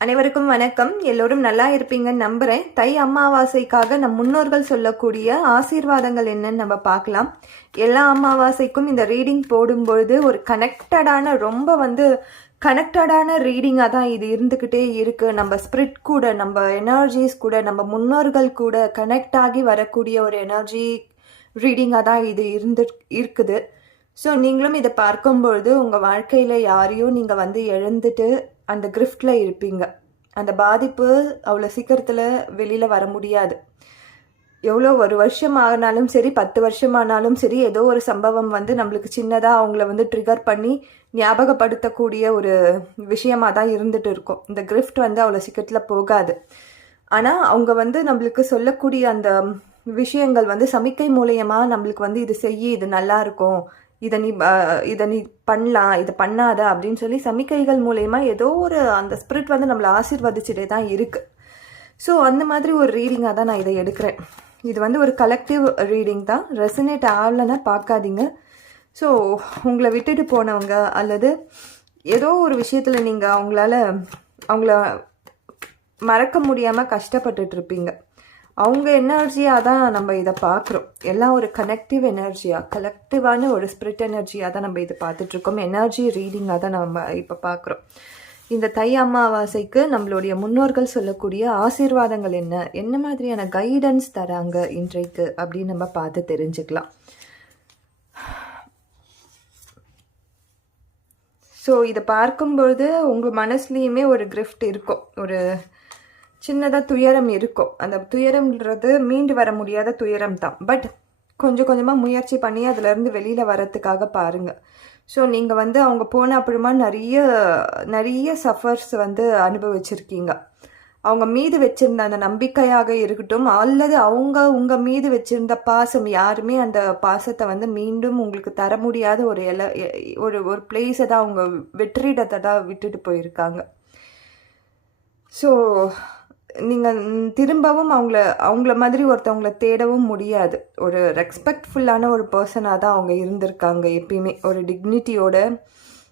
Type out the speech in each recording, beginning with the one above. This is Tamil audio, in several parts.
அனைவருக்கும் வணக்கம். எல்லோரும் நல்லா இருப்பீங்கன்னு நம்புறேன். தை அமாவாசைக்காக நம் முன்னோர்கள் சொல்லக்கூடிய ஆசீர்வாதங்கள் என்னன்னு நம்ம பார்க்கலாம். எல்லா அமாவாசைக்கும் இந்த ரீடிங் போடும்பொழுது ஒரு கனெக்டடான ரொம்ப வந்து கனெக்டடான ரீடிங்காக தான் இது இருந்துக்கிட்டே இருக்குது நம்ம ஸ்பிரிட் கூட நம்ம எனர்ஜிஸ் கூட நம்ம முன்னோர்கள் கூட கனெக்ட் ஆகி வரக்கூடிய ஒரு எனர்ஜி ரீடிங்காக தான் இது இருந்து இருக்குது. ஸோ நீங்களும் இதை பார்க்கும்பொழுது உங்கள் வாழ்க்கையில் யாரையும் நீங்கள் வந்து இழந்துட்டு அந்த கிரிஃப்டில் இருப்பீங்க. அந்த பாதிப்பு அவ்வளோ சீக்கிரத்தில் வெளியில் வர முடியாது. எவ்வளோ ஒரு வருஷம் ஆனாலும் சரி பத்து வருஷம் ஆனாலும் சரி ஏதோ ஒரு சம்பவம் வந்து நம்மளுக்கு சின்னதாக அவங்கள வந்து ட்ரிகர் பண்ணி ஞாபகப்படுத்தக்கூடிய ஒரு விஷயமாக தான் இருந்துட்டு இருக்கும். இந்த கிரிஃப்ட் வந்து அவ்வளோ சீக்கிரத்தில் போகாது. ஆனால் அவங்க வந்து நம்மளுக்கு சொல்லக்கூடிய அந்த விஷயங்கள் வந்து சமிக்கை மூலயமா நம்மளுக்கு வந்து இது செய்யி இது நல்லா இருக்கும் இதை நீ இதை நீ பண்ணலாம் இதை பண்ணாத அப்படின்னு சொல்லி சமிக்கைகள் மூலயமா ஏதோ ஒரு அந்த ஸ்பிரிட் வந்து நம்மளை ஆசிர்வதிச்சுட்டே தான் இருக்குது ஸோ அந்த மாதிரி ஒரு ரீடிங்காக தான் நான் இதை எடுக்கிறேன். இது வந்து ஒரு கலெக்டிவ் ரீடிங் தான். ரெசனேட் ஆகலைன்னா பார்க்காதீங்க. ஸோ உங்களை விட்டுட்டு போனவங்க அல்லது ஏதோ ஒரு விஷயத்தில் நீங்கள் அவங்களால அவங்கள மறக்க முடியாமல் கஷ்டப்பட்டுட்ருப்பீங்க இருப்பீங்க. அவங்க எனர்ஜியாக தான் நம்ம இதை பார்க்குறோம். எல்லாம் ஒரு கனெக்டிவ் எனர்ஜியாக கலெக்டிவான ஒரு ஸ்பிரிட் எனர்ஜியாக தான் நம்ம இதை பார்த்துட்ருக்கோம். எனர்ஜி ரீடிங்காக தான் நம்ம இப்போ பார்க்குறோம். இந்த தை அமாவாசைக்கு நம்மளுடைய முன்னோர்கள் சொல்லக்கூடிய ஆசீர்வாதங்கள் என்ன? என்ன மாதிரியான கைடன்ஸ் தராங்க இன்றைக்கு? அப்படின்னு நம்ம பார்த்து தெரிஞ்சுக்கலாம். ஸோ இதை பார்க்கும்பொழுது உங்கள் மனசுலேயுமே ஒரு கிரிஃப்ட் இருக்கும். ஒரு சின்னதாக துயரம் இருக்கும். அந்த துயரம்ன்றது மீண்டு வர முடியாத துயரம் தான் பட் கொஞ்சம் கொஞ்சமாக முயற்சி பண்ணி அதுலேருந்து வெளியில் வரத்துக்காக பாருங்கள் ஸோ நீங்கள் வந்து அவங்க போன அப்புறமா நிறைய நிறைய சஃபர்ஸ் வந்து அனுபவிச்சிருக்கீங்க. அவங்க மீது வச்சிருந்த அந்த நம்பிக்கையாக இருக்கட்டும் அல்லது அவங்க உங்கள் மீது வச்சிருந்த பாசம் யாருமே அந்த பாசத்தை வந்து மீண்டும் உங்களுக்கு தர முடியாத ஒரு எல ஒரு ஒரு பிளேஸை தான் அவங்க வெற்றிடத்தை தான் விட்டுட்டு போயிருக்காங்க. ஸோ நீங்கள் திரும்பவும் அவங்கள அவங்கள மாதிரி ஒருத்தவங்கள தேடவும் முடியாது. ஒரு ரெஸ்பெக்ட்ஃபுல்லான ஒரு பர்சனாக தான் அவங்க இருந்திருக்காங்க எப்பயுமே. ஒரு டிக்னிட்டியோட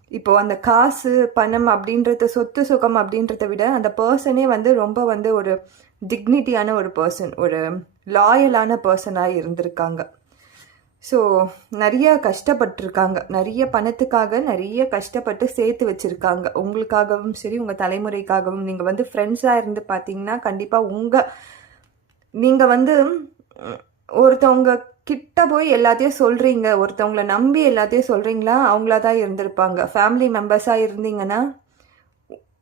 இப்போது அந்த காசு பணம் அப்படின்றத சொத்து சுகம் அப்படின்றத விட அந்த பர்சனே வந்து ரொம்ப வந்து ஒரு டிக்னிட்டியான ஒரு பர்சன் ஒரு லாயலான பர்சனாக இருந்திருக்காங்க. ஸோ நிறைய கஷ்டப்பட்டிருக்காங்க. நிறைய பணத்துக்காக நிறைய கஷ்டப்பட்டு சேர்த்து வச்சுருக்காங்க. உங்களுக்காகவும் சரி உங்கள் தலைமுறைக்காகவும். நீங்கள் வந்து ஃப்ரெண்ட்ஸாக இருந்து பார்த்தீங்கன்னா கண்டிப்பாக உங்கள் நீங்கள் வந்து ஒருத்தவங்க கிட்ட போய் எல்லாத்தையும் சொல்கிறீங்க ஒருத்தவங்கள நம்பி எல்லாத்தையும் சொல்கிறீங்களா அவங்களா தான் இருந்திருப்பாங்க. ஃபேமிலி மெம்பர்ஸாக இருந்தீங்கன்னா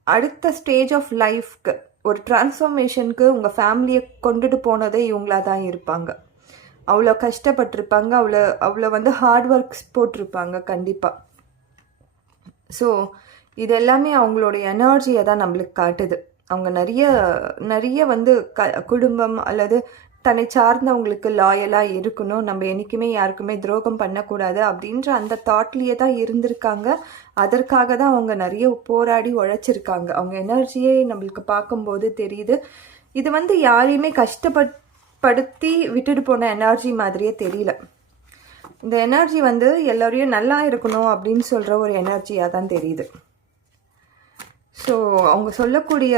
அடுத்த ஸ்டேஜ் ஆஃப் லைஃப்க்கு ஒரு டிரான்ஸ்ஃபர்மேஷனுக்கு உங்கள் ஃபேமிலியை கொண்டுட்டு போனதே இவங்களா தான் இருப்பாங்க. அவ்வளோ கஷ்டப்பட்டிருப்பாங்க அவ்வளோ அவ்வளோ வந்து ஹார்ட் ஒர்க்ஸ் போட்டிருப்பாங்க கண்டிப்பாக ஸோ இது எல்லாமே அவங்களோட எனர்ஜியை தான் நம்மளுக்கு காட்டுது. அவங்க நிறைய நிறைய வந்து க குடும்பம் அல்லது தன்னை சார்ந்தவங்களுக்கு லாயலாக இருக்கணும் நம்ம என்றைக்குமே யாருக்குமே துரோகம் பண்ணக்கூடாது அப்படின்ற அந்த தாட்லேயே தான் இருந்திருக்காங்க. அதற்காக தான் அவங்க நிறைய போராடி உழைச்சிருக்காங்க. அவங்க எனர்ஜியை நம்மளுக்கு பார்க்கும்போது தெரியுது. இது வந்து யாரையுமே படுத்தி விட்டுட்டு போன எனர்ஜி மாதிரியே தெரியல. இந்த எனர்ஜி வந்து எல்லோரையும் நல்லா இருக்கணும் அப்படின்னு சொல்கிற ஒரு எனர்ஜியாக தான் தெரியுது. ஸோ அவங்க சொல்லக்கூடிய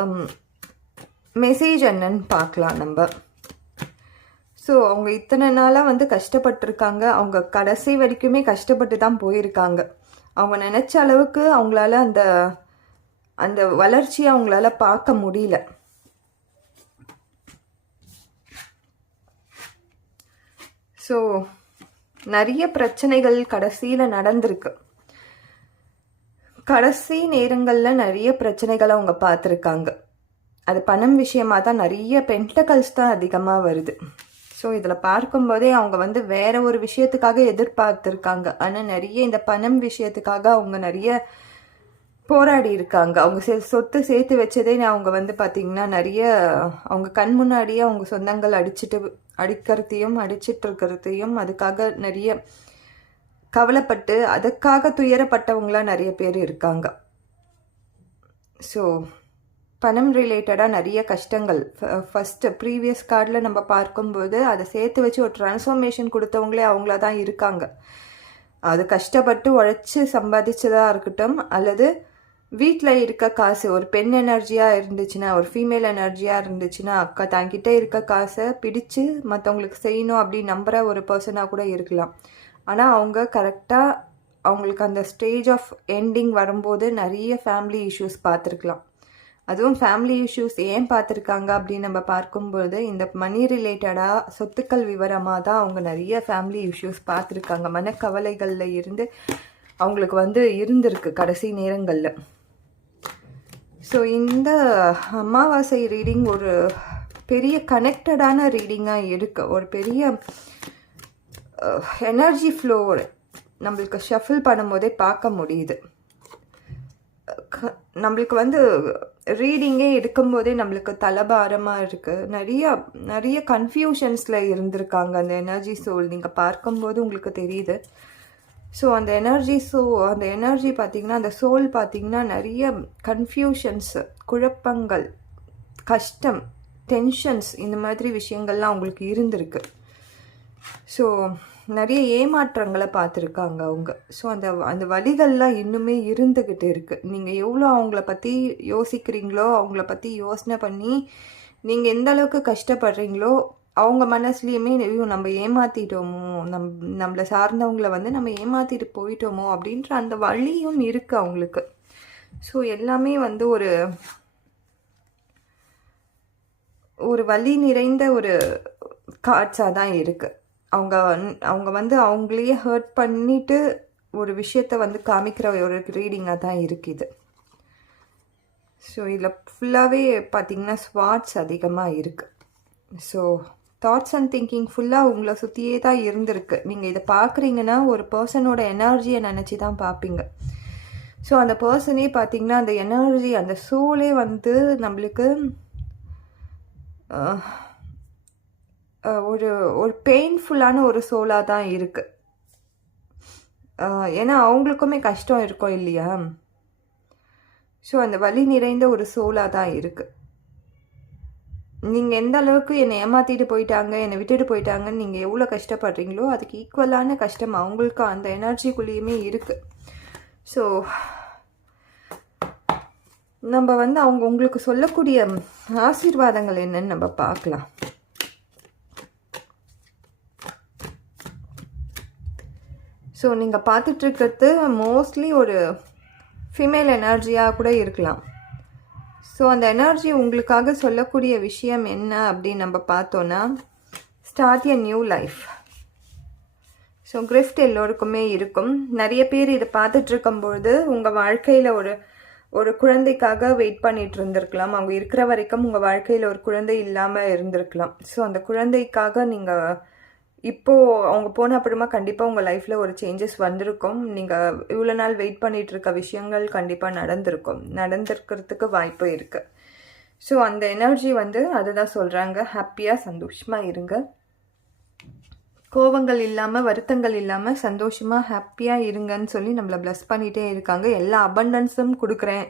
um, மெசேஜ் என்னன்னு பார்க்கலாம் நம்ம. ஸோ அவங்க இத்தனை நாளாக வந்து கஷ்டப்பட்டிருக்காங்க. அவங்க கடைசி வரைக்குமே கஷ்டப்பட்டு தான் போயிருக்காங்க. அவங்க நினச்ச அளவுக்கு அவங்களால அந்த அந்த வளர்ச்சியை அவங்களால பார்க்க முடியல. ஸோ நிறைய பிரச்சனைகள் கடைசியில் நடந்திருக்கு. கடைசி நேரங்களில் நிறைய பிரச்சனைகளை அவங்க பார்த்துருக்காங்க. அது பணம் விஷயமா தான் நிறைய பென்டகல்ஸ் தான் அதிகமாக வருது. ஸோ இதில் பார்க்கும்போதே அவங்க வந்து வேற ஒரு விஷயத்துக்காக எதிர்பார்த்துருக்காங்க. ஆனால் நிறைய இந்த பணம் விஷயத்துக்காக அவங்க நிறைய போராடி இருக்காங்க. அவங்க சே சொத்து சேர்த்து வச்சதே அவங்க வந்து பார்த்திங்கன்னா நிறைய அவங்க கண் முன்னாடியே அவங்க சொந்தங்கள் அடிச்சிட்டு அடிக்கிறதையும் அடிச்சிட்டு இருக்கிறதையும் அதுக்காக நிறைய கவலைப்பட்டு அதுக்காக துயரப்பட்டவங்களா நிறைய பேர் இருக்காங்க. ஸோ பணம் ரிலேட்டடாக நிறைய கஷ்டங்கள். ஃபஸ்ட்டு ப்ரீவியஸ் கார்டில் நம்ம பார்க்கும்போது அதை சேர்த்து வச்சு ஒரு ட்ரான்ஸ்ஃபர்மேஷன் கொடுத்தவங்களே அவங்களா தான் இருக்காங்க. அது கஷ்டப்பட்டு உழைச்சி சம்பாதிச்சதாக இருக்கட்டும் அல்லது வீட்டில் இருக்க காசு ஒரு பெண் எனர்ஜியாக இருந்துச்சுன்னா ஒரு ஃபீமேல் எனர்ஜியாக இருந்துச்சுன்னா அக்கா தங்கிட்ட இருக்க காசை பிடிச்சு மற்றவங்களுக்கு செய்யணும் அப்படின்னு நம்புகிற ஒரு பர்சனாக கூட இருக்கலாம். ஆனால் அவங்க கரெக்டாக அவங்களுக்கு அந்த ஸ்டேஜ் ஆஃப் எண்டிங் வரும்போது நிறைய ஃபேமிலி இஷ்யூஸ் பார்த்துருக்கலாம். அதுவும் ஃபேமிலி இஷ்யூஸ் ஏன் பார்த்துருக்காங்க அப்படின்னு நம்ம பார்க்கும்போது இந்த மணி ரிலேட்டடாக சொத்துக்கள் விவரமாக தான் அவங்க நிறைய ஃபேமிலி இஷ்யூஸ் பார்த்துருக்காங்க. மனக்கவலைகளில் இருந்து அவங்களுக்கு வந்து இருந்திருக்கு கடைசி நேரங்களில். ஸோ இந்த அமாவாசை ரீடிங் ஒரு பெரிய கனெக்டடான ரீடிங்காக இருக்குது ஒரு பெரிய எனர்ஜி ஃப்ளோ நம்மளுக்கு ஷஃபில் பண்ணும்போதே பார்க்க முடியுது. க- நம்மளுக்கு வந்து ரீடிங்கே எடுக்கும்போதே நம்மளுக்கு தலபாரமாக இருக்குது நிறைய நிறைய கன்ஃபியூஷன்ஸில் இருந்திருக்காங்க அந்த எனர்ஜி சோல் நீங்கள் பார்க்கும்போது உங்களுக்கு தெரியுது. ஸோ அந்த எனர்ஜி ஸோ அந்த எனர்ஜி பார்த்தீங்கன்னா அந்த சோல் பார்த்திங்கன்னா நிறைய கன்ஃபியூஷன்ஸு குழப்பங்கள் கஷ்டம் டென்ஷன்ஸ் இந்த மாதிரி விஷயங்கள்லாம் அவங்களுக்கு இருந்திருக்கு. ஸோ நிறைய ஏமாற்றங்களை பார்த்துருக்காங்க அவங்க. ஸோ அந்த அந்த வழிகள்லாம் இன்னுமே இருந்துக்கிட்டு இருக்குது நீங்கள் எவ்வளோ அவங்கள பற்றி யோசிக்கிறீங்களோ அவங்கள பற்றி யோசனை பண்ணி நீங்கள் எந்த அளவுக்கு கஷ்டப்படுறீங்களோ அவங்க மனசுலேயுமே ஐயோ நம்ம ஏமாற்றிட்டோமோ நம் நம்மளை சார்ந்தவங்கள வந்து நம்ம ஏமாற்றிட்டு போயிட்டோமோ அப்படின்ற அந்த வழியும் இருக்குது அவங்களுக்கு. ஸோ எல்லாமே வந்து ஒரு ஒரு வழி நிறைந்த ஒரு காட்சாக தான் இருக்குது அவங்க அவங்க வந்து அவங்களையே ஹர்ட் பண்ணிட்டு ஒரு விஷயத்த வந்து காமிக்கிற ஒரு ரீடிங்காக தான் இருக்குது ஸோ இதில் ஃபுல்லாகவே பார்த்திங்கன்னா ஸ்வாட்ஸ் அதிகமாக இருக்குது ஸோ தாட்ஸ் அண்ட் திங்கிங் ஃபுல்லாக உங்களை சுற்றியே தான் இருந்திருக்கு. நீங்கள் இதை பார்க்குறீங்கன்னா ஒரு பர்சனோட எனர்ஜியை நினச்சி தான் பார்ப்பீங்க. ஸோ அந்த பர்சனே பார்த்தீங்கன்னா அந்த எனர்ஜி அந்த சோலே வந்து நம்மளுக்கு ஒரு ஒரு பெயின்ஃபுல்லான ஒரு சோலாக தான் இருக்குது ஏன்னா அவங்களுக்குமே கஷ்டம் இருக்கும் இல்லையா? ஸோ அந்த வலி நிறைந்த ஒரு சோலாக தான் இருக்குது நீங்கள் எந்த அளவுக்கு என்னை ஏமாற்றிட்டு போயிட்டாங்க என்னை விட்டுட்டு போயிட்டாங்கன்னு நீங்கள் எவ்வளோ கஷ்டப்படுறீங்களோ அதுக்கு ஈக்குவலான கஷ்டம் அவங்களுக்கு அந்த எனர்ஜிக்குள்ளேயுமே இருக்குது ஸோ நம்ம வந்து அவங்க உங்களுக்கு சொல்லக்கூடிய ஆசீர்வாதங்கள் என்னன்னு நம்ம பார்க்கலாம். ஸோ நீங்கள் பார்த்துட்ருக்கிறது மோஸ்ட்லி ஒரு ஃபீமேல் எனர்ஜியாக கூட இருக்கலாம். ஸோ அந்த எனர்ஜி உங்களுக்காக சொல்லக்கூடிய விஷயம் என்ன அப்படின்னு நம்ம பார்த்தோன்னா start a new life so கிரிஃப்ட் எல்லோருக்குமே இருக்கும். நிறைய பேர் இதை பார்த்துட்ருக்கும்பொழுது உங்கள் வாழ்க்கையில் ஒரு ஒரு குழந்தைக்காக வெயிட் பண்ணிட்டு இருந்திருக்கலாம். அவங்க இருக்கிற வரைக்கும் உங்கள் வாழ்க்கையில் ஒரு குழந்தை இல்லாமல் இருந்திருக்கலாம். ஸோ அந்த குழந்தைக்காக நீங்கள் இப்போது அவங்க போன அப்புறமா கண்டிப்பாக உங்கள் லைஃப்பில் ஒரு சேஞ்சஸ் வந்திருக்கும். நீங்கள் இவ்வளோ நாள் வெயிட் பண்ணிகிட்டு இருக்க விஷயங்கள் கண்டிப்பாக நடந்திருக்கும். நடந்திருக்கிறதுக்கு வாய்ப்பு இருக்குது ஸோ அந்த எனர்ஜி வந்து அதுதான் சொல்கிறாங்க ஹாப்பியாக சந்தோஷமாக இருங்க. கோவங்கள் இல்லாமல் வருத்தங்கள் இல்லாமல் சந்தோஷமாக ஹாப்பியாக இருங்கன்னு சொல்லி நம்மளை ப்ளஸ் பண்ணிகிட்டே இருக்காங்க. எல்லா அபண்டன்ஸும் கொடுக்குறேன்.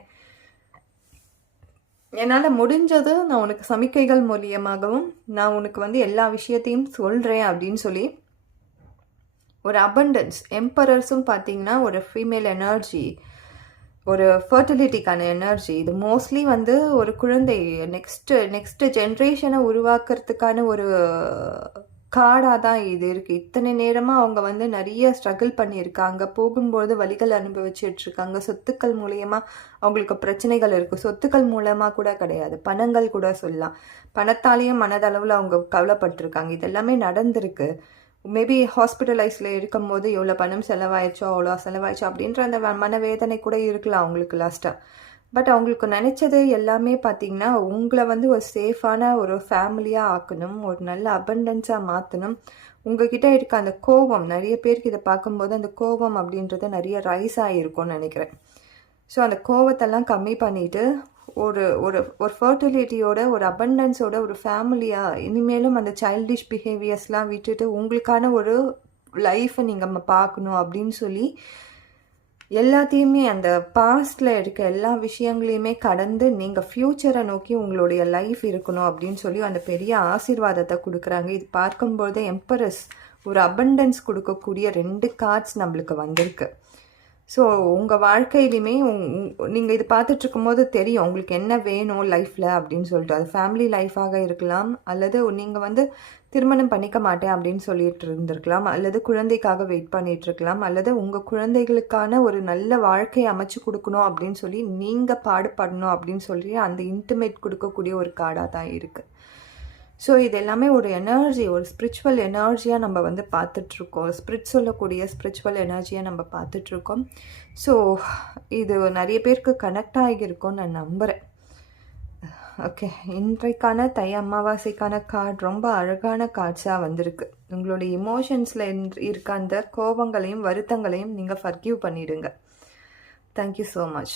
என்னால் முடிஞ்சது நான் உனக்கு சமிக்கைகள் மூலியமாகவும் நான் உனக்கு வந்து எல்லா விஷயத்தையும் சொல்கிறேன் அப்படின்னு சொல்லி ஒரு அபண்டன்ஸ் எம்பரர்ஸும் பார்த்தீங்கன்னா ஒரு ஃபீமேல் எனர்ஜி ஒரு ஃபர்டிலிட்டிக்கான எனர்ஜி இது மோஸ்ட்லி வந்து ஒரு குழந்தை நெக்ஸ்ட்டு நெக்ஸ்ட்டு ஜென்ரேஷனை உருவாக்குறதுக்கான ஒரு காடாக தான் இது இருக்குது இத்தனை நேரமாக அவங்க வந்து நிறைய ஸ்ட்ரகிள் பண்ணியிருக்காங்க. போகும்போது வழிகள் அனுபவிச்சுட்டு இருக்காங்க சொத்துக்கள் மூலயமா அவங்களுக்கு பிரச்சனைகள் இருக்குது சொத்துக்கள் மூலமாக கூட கிடையாது. பணங்கள் கூட சொல்லலாம். பணத்தாலேயும் மனதளவில் அவங்க கவலைப்பட்டிருக்காங்க. இதெல்லாமே நடந்திருக்கு. மேபி ஹாஸ்பிட்டலைஸில் இருக்கும்போது எவ்வளோ பணம் செலவாயிடுச்சோ அவ்வளோ செலவாயிடுச்சோ அப்படின்ற அந்த மனவேதனை கூட இருக்கலாம் அவங்களுக்கு லாஸ்ட்டாக பட் அவங்களுக்கு நினச்சது எல்லாமே பார்த்தீங்கன்னா உங்களை வந்து ஒரு சேஃபான ஒரு ஃபேமிலியாக ஆக்கணும் ஒரு நல்ல அபண்டன்ஸாக மாற்றணும் உங்ககிட்ட இருக்க அந்த கோபம் நிறைய பேருக்கு இதை பார்க்கும்போது அந்த கோபம் அப்படின்றது நிறைய ரைஸ் ஆகிருக்கும்னு நினைக்கிறேன். ஸோ அந்த கோவத்தெல்லாம் கம்மி பண்ணிவிட்டு ஒரு ஒரு ஒரு ஃபர்டிலிட்டியோட ஒரு அபண்டன்ஸோட ஒரு ஃபேமிலியாக இனிமேலும் அந்த சைல்டிஷ் பிஹேவியர்ஸ்லாம் விட்டுட்டு உங்களுக்கான ஒரு லைஃப்பை நீங்கள் பார்க்கணும் அப்படின்னு சொல்லி எல்லாத்தையுமே அந்த பாஸ்டில் இருக்க எல்லா விஷயங்களையுமே கடந்து நீங்கள் ஃப்யூச்சரை நோக்கி உங்களுடைய லைஃப் இருக்கணும் அப்படின்னு சொல்லி அந்த பெரிய ஆசீர்வாதத்தை கொடுக்குறாங்க. இது பார்க்கும்போது எம்பரஸ் ஒரு அபண்டன்ஸ் கொடுக்கக்கூடிய ரெண்டு கார்ட்ஸ் நம்மளுக்கு வந்திருக்கு. ஸோ உங்கள் வாழ்க்கையிலுமே நீங்கள் இது பார்த்துட்ருக்கும் போது தெரியும் உங்களுக்கு என்ன வேணும் லைஃப்பில் அப்படின்னு சொல்லிட்டு. அது ஃபேமிலி லைஃபாக இருக்கலாம் அல்லது நீங்கள் வந்து திருமணம் பண்ணிக்க மாட்டேன் அப்படின்னு சொல்லிட்டு இருந்திருக்கலாம். அல்லது குழந்தைக்காக வெயிட் பண்ணிட்டு இருக்கலாம். அல்லது உங்கள் குழந்தைகளுக்கான ஒரு நல்ல வாழ்க்கையை அமைச்சு கொடுக்கணும் அப்படின்னு சொல்லி நீங்கள் பாடுபடணும் அப்படின்னு சொல்லி அந்த இன்டிமேட் கொடுக்கக்கூடிய ஒரு கார்டாக தான் இருக்குது ஸோ இது எல்லாமே ஒரு எனர்ஜி ஒரு ஸ்பிரிச்சுவல் எனர்ஜியாக நம்ம வந்து பார்த்துட்ருக்கோம் ஸ்பிரிட் சொல்லக்கூடிய ஸ்பிரிச்சுவல் எனர்ஜியாக நம்ம பார்த்துட்ருக்கோம் ஸோ இது நிறைய பேருக்கு கனெக்ட் ஆகியிருக்கோன்னு நான் நம்புகிறேன் ஓகே இன்றைக்கான தை அமாவாசைக்கான கார்டு ரொம்ப அழகான கார்ட்ஸாக வந்திருக்கு. உங்களுடைய இமோஷன்ஸில் இருக்க அந்த கோபங்களையும் வருத்தங்களையும் நீங்கள் ஃபர்கியூ பண்ணிடுங்க. Thank you so much